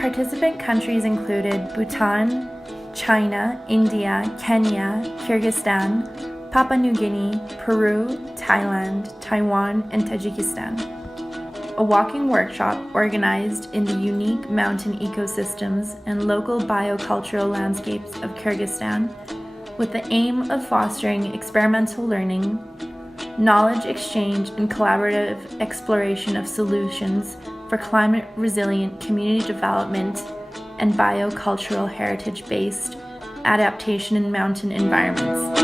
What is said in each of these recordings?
Participant countries included Bhutan, China, India, Kenya, Kyrgyzstan, Papua New Guinea, Peru, Thailand, Taiwan, and Tajikistan. A walking workshop organized in the unique mountain ecosystems and local biocultural landscapes of Kyrgyzstan with the aim of fostering experimental learning, knowledge exchange, and collaborative exploration of solutions for climate-resilient community development and biocultural heritage-based adaptation in mountain environments.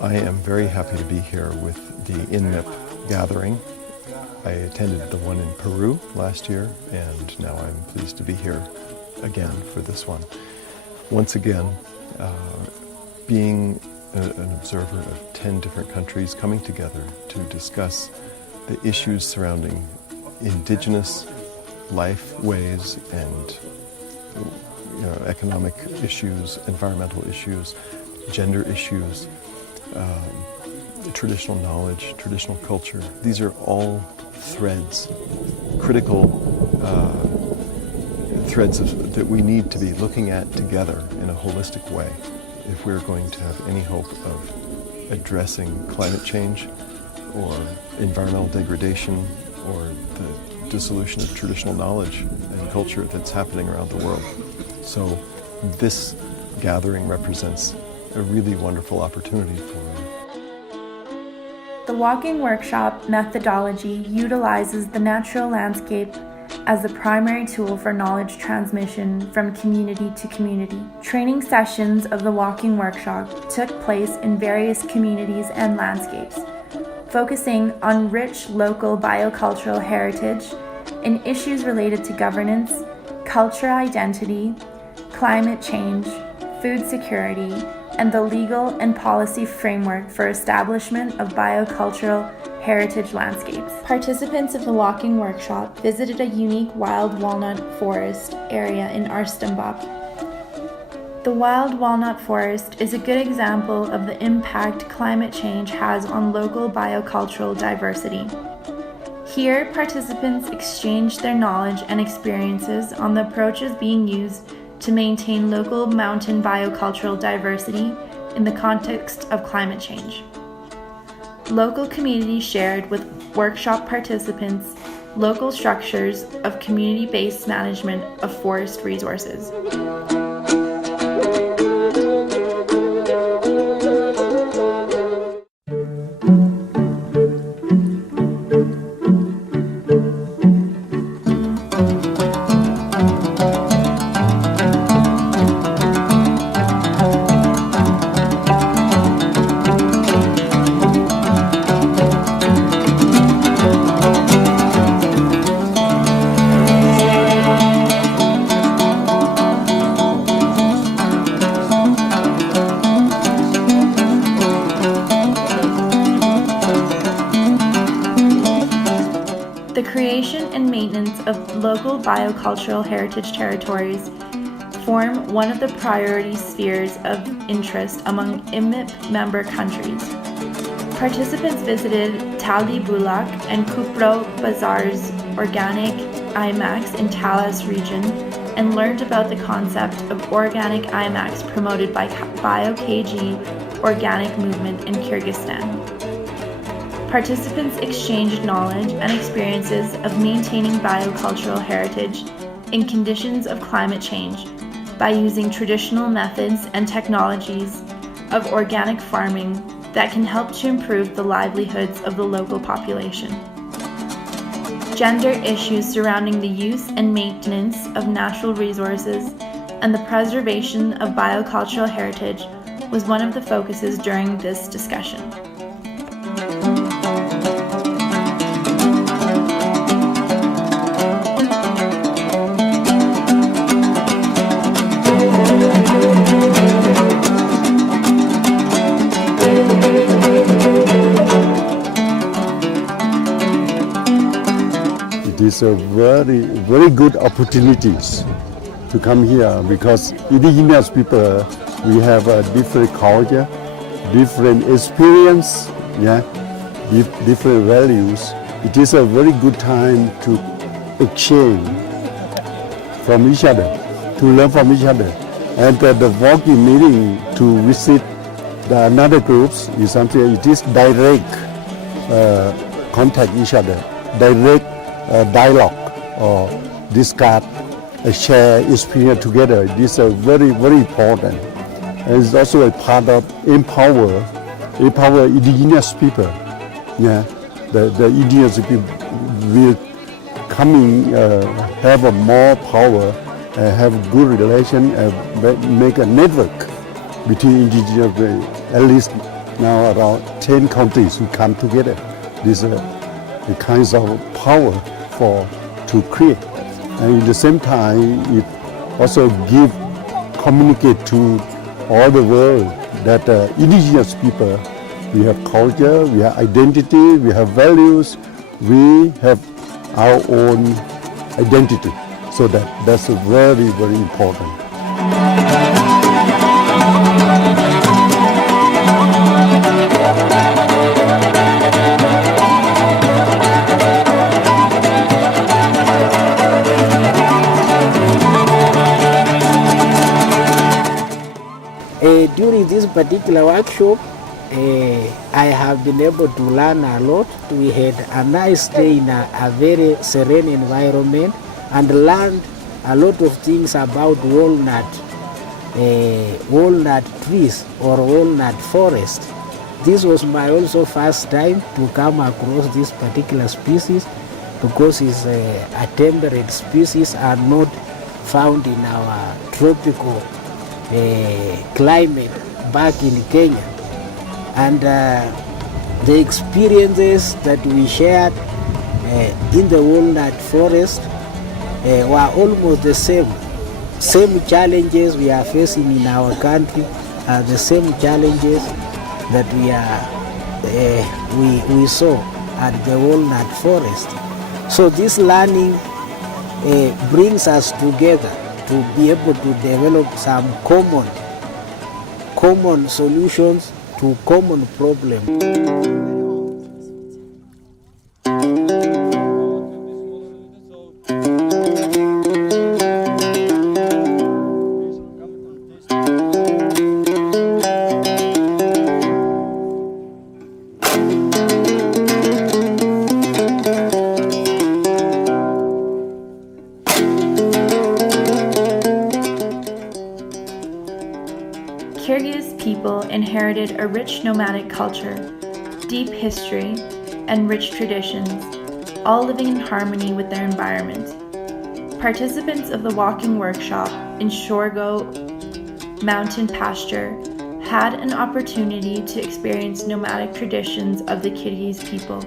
I am very happy to be here with the INMIP gathering. I attended the one in Peru last year, and now I'm pleased to be here again for this one. Once again, being an observer of 10 different countries coming together to discuss the issues surrounding indigenous life ways and economic issues, environmental issues, gender issues, traditional knowledge, traditional culture. These are all threads, critical threads that we need to be looking at together in a holistic way if we're going to have any hope of addressing climate change or environmental degradation or the dissolution of traditional knowledge and culture that's happening around the world. So this gathering represents a really wonderful opportunity for me. The walking workshop methodology utilizes the natural landscape as the primary tool for knowledge transmission from community to community. Training sessions of the walking workshop took place in various communities and landscapes, focusing on rich local biocultural heritage and issues related to governance, cultural identity, climate change, food security, and the legal and policy framework for establishment of biocultural heritage landscapes. Participants of the walking workshop visited a unique wild walnut forest area in Arstambab. The wild walnut forest is a good example of the impact climate change has on local biocultural diversity. Here, participants exchanged their knowledge and experiences on the approaches being used to maintain local mountain biocultural diversity in the context of climate change. Local communities shared with workshop participants local structures of community-based management of forest resources. The creation and maintenance of local biocultural heritage territories form one of the priority spheres of interest among INMIP member countries. Participants visited Tali Bulak and Kupro Bazar's organic IMAX in Talas region and learned about the concept of organic IMAX promoted by BioKG organic movement in Kyrgyzstan. Participants exchanged knowledge and experiences of maintaining biocultural heritage in conditions of climate change by using traditional methods and technologies of organic farming that can help to improve the livelihoods of the local population. Gender issues surrounding the use and maintenance of natural resources and the preservation of biocultural heritage was one of the focuses during this discussion. These are very good opportunities to come here because indigenous people, we have a different culture, different experience, yeah, different values. It is a very good time to exchange from each other, to learn from each other. And the walking meeting to visit the another groups is something, it is direct contact each other, direct dialogue or discuss, share experience together. This is very, very important. And it's also a part of empower indigenous people. Yeah, the indigenous people will coming have a more power, have good relation, make a network between indigenous people. At least now around 10 countries who come together. This is the kinds of power to create. And at the same time, it also communicate to all the world that indigenous people, we have culture, we have identity, we have values, we have our own identity. So that's very, very important. During this particular workshop, I have been able to learn a lot. We had a nice day in a very serene environment and learned a lot of things about walnut trees or walnut forest. This was my also first time to come across this particular species because it's a temperate species and not found in our tropical climate back in Kenya. And the experiences that we shared in the walnut forest were almost the same. Same challenges we are facing in our country are the same challenges that we saw at the walnut forest. So this learning brings us together to be able to develop some common solutions to common problems. Kyrgyz people inherited a rich nomadic culture, deep history, and rich traditions, all living in harmony with their environment. Participants of the walking workshop in Shorgo Mountain Pasture had an opportunity to experience nomadic traditions of the Kyrgyz people.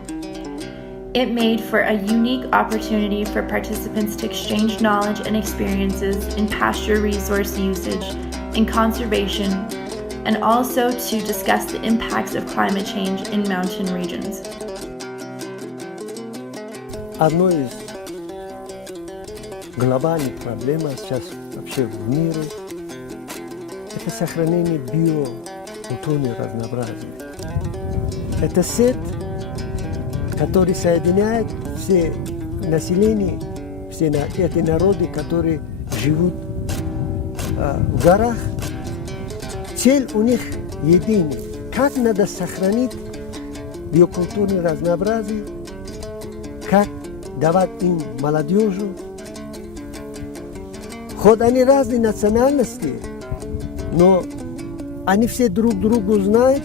It made for a unique opportunity for participants to exchange knowledge and experiences in pasture resource usage, in conservation, and also to discuss the impacts of climate change in mountain regions. Одно из глобальных проблем сейчас вообще в мире – это сохранение биокультурного разнообразия. Это сеть, который соединяет все население, все эти народы, которые живут в горах. Цель у них единая. Как надо сохранить биокультурное разнообразие, как давать им молодежи. Хоть они разные национальности, но они все друг друга знают,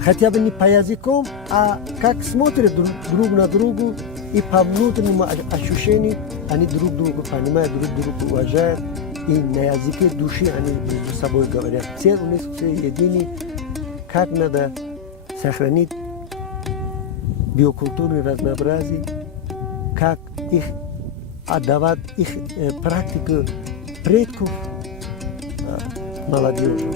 хотя бы не по языкам, а как смотрят друг на друга и по внутреннему ощущению они друг друга понимают, друг друга уважают, и на языке души они между собой говорят. Цель у них все единый, как надо сохранить биокультурное разнообразие, как их отдавать их практику предков молодежи.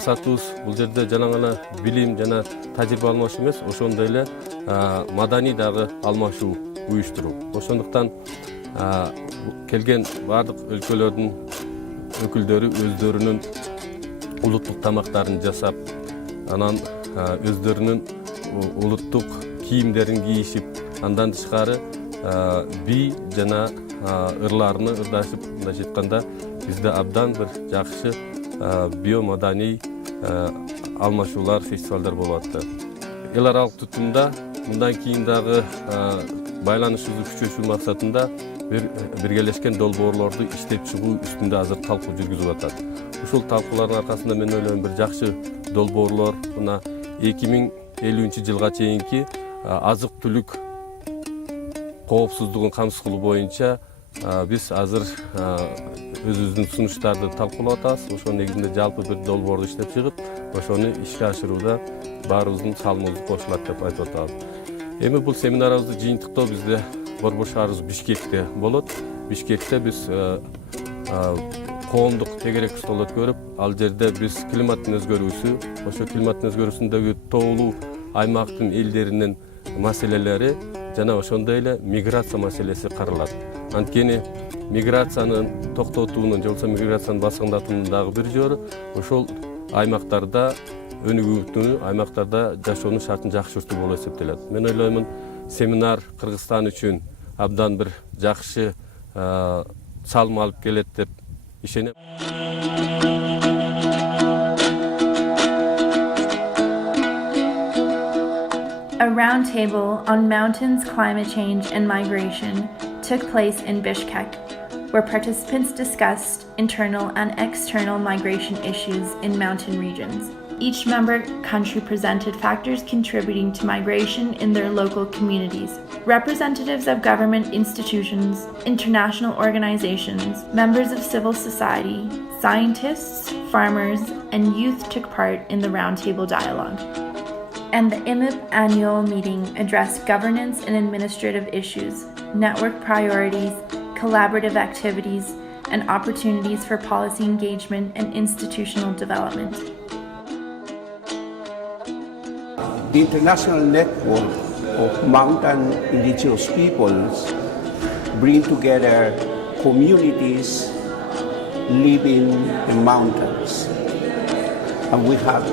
максатыбыз бул жерде жана гана билим жана тажрыйба алмашуу эмес, ошондой эле маданий дагы алмашуу уюштуруу. Ошондуктан келген бардык өлкөлөрдүн өкүлдөрү өздөрүнүн улуттук тамактарын жасап, анан өздөрүнүн улуттук кийимдерин кийишип, андан тышкары бий жана ырларыны ырдашып, мындайча айтканда бизде абдан бир жакшы биомаданий алмашуулар, фестивалдар болуп атты. Эл аралык тутумда мындан кийин дагы байланышыбызды күчөтүү максатында биргелешкен долбоорлорду иштеп чыгуу үстүндө азыр талкуу жүргүзүп атат. Ушул талкуулардын аркасында мен ойлойм бир жакшы долбоорлор мына 2050-жылга чейинки азык-түлүк коопсуздугун камсыз кылуу боюнча биз азыр өзүбүздүн сунуштарды талкуулап атабыз. Ошонун негизинде жалпы бир долбоорду иштеп чыгып, ошону ишке ашырууда баарыбыздын салымыбызды кошулат деп айтып атабыз. Эми бул семинарыбызды жыйынтыктоо бизде борбор шаарыбыз Бишкекте болот. Бишкекте биз коомдук тегерек стол өткөрүп, ал жерде биз климаттын өзгөрүүсү, ошо климаттын өзгөрүүсүндөгү тоолуу аймактын элдеринин маселелери жана ошондой эле миграция маселеси каралат. Анткени миграциянын токтотуунун, же болбосо миграциянын баскындатуунун дагы бир жолу ошол аймактарда өнүгүүнү, аймактарда жашоонун шартын жакшыртуу болуп эсептелет. Мен ойлоймун, семинар Кыргызстан үчүн абдан бир жакшы салым алып келет деп ишенем. A roundtable on mountains, climate change, and migration took place in Bishkek, where participants discussed internal and external migration issues in mountain regions. Each member country presented factors contributing to migration in their local communities. Representatives of government institutions, international organizations, members of civil society, scientists, farmers, and youth took part in the roundtable dialogue. And the INMIP annual meeting addressed governance and administrative issues, network priorities, collaborative activities, and opportunities for policy engagement and institutional development. The international network of mountain indigenous peoples bring together communities living in mountains. And we have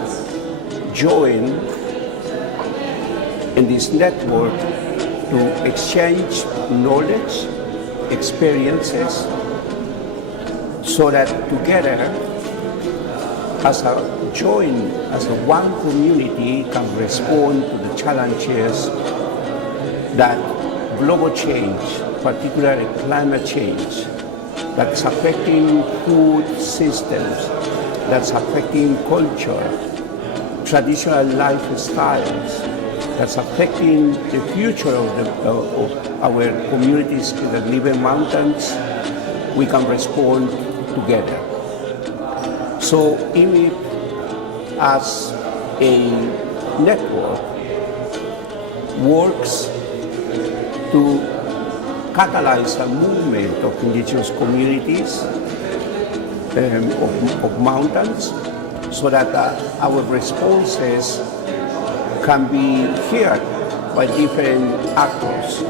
joined in this network to exchange knowledge, experiences, so that together, as a one community, can respond to the challenges that global change, particularly climate change, that's affecting food systems, that's affecting culture, traditional lifestyles, that's affecting the future of our communities that live in mountains. We can respond together. So INMIP, as a network, works to catalyze a movement of indigenous communities of mountains, so that our responses can be heard by different actors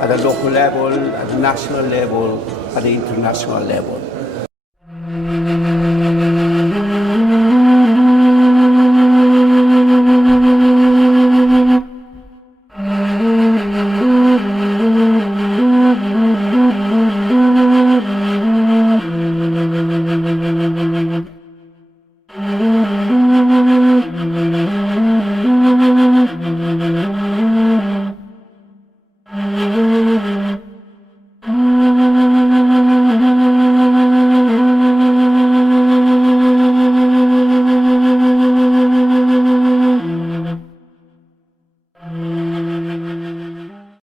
at the local level, at the national level, at the international level.